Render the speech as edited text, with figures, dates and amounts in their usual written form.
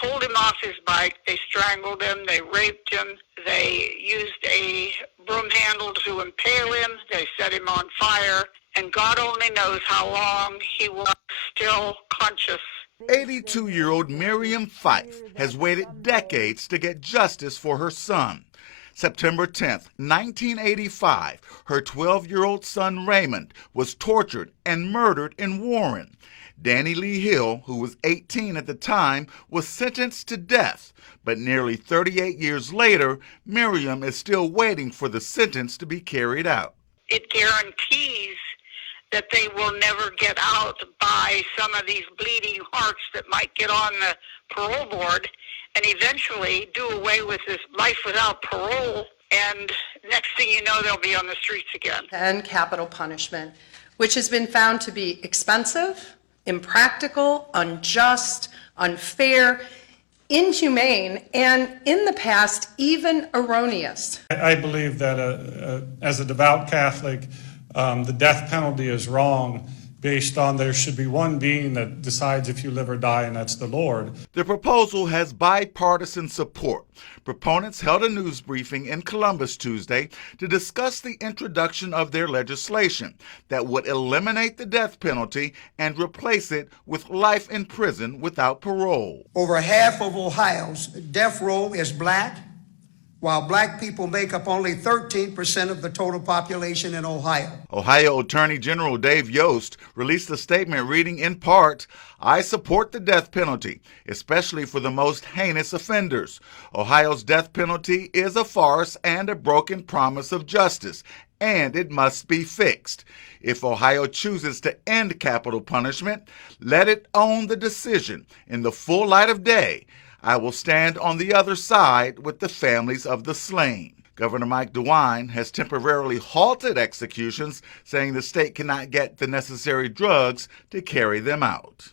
pulled him off his bike, they strangled him, they raped him, they used a broom handle to impale him, they set him on fire, and God only knows how long he was still conscious. 82-year-old Miriam Fife has waited decades to get justice for her son. September 10, 1985, her 12-year-old son Raymond was tortured and murdered in Warren. Danny Lee Hill, who was 18 at the time, was sentenced to death. But nearly 38 years later, Miriam is still waiting for the sentence to be carried out. It guarantees that they will never get out by some of these bleeding hearts that might get on the parole board and eventually do away with this life without parole. And next thing you know, they'll be on the streets again. And capital punishment, which has been found to be expensive, impractical, unjust, unfair, inhumane, and in the past, even erroneous. I believe that as a devout Catholic, the death penalty is wrong based on there should be one being that decides if you live or die, and that's the Lord. The proposal has bipartisan support. Proponents held a news briefing in Columbus Tuesday to discuss the introduction of their legislation that would eliminate the death penalty and replace it with life in prison without parole. Over half of Ohio's death row is black, while black people make up only 13% of the total population in Ohio. Ohio Attorney General Dave Yost released a statement reading in part, "I support the death penalty, especially for the most heinous offenders. Ohio's death penalty is a farce and a broken promise of justice, and it must be fixed. If Ohio chooses to end capital punishment, let it own the decision in the full light of day. I will stand on the other side with the families of the slain." Governor Mike DeWine has temporarily halted executions, saying the state cannot get the necessary drugs to carry them out.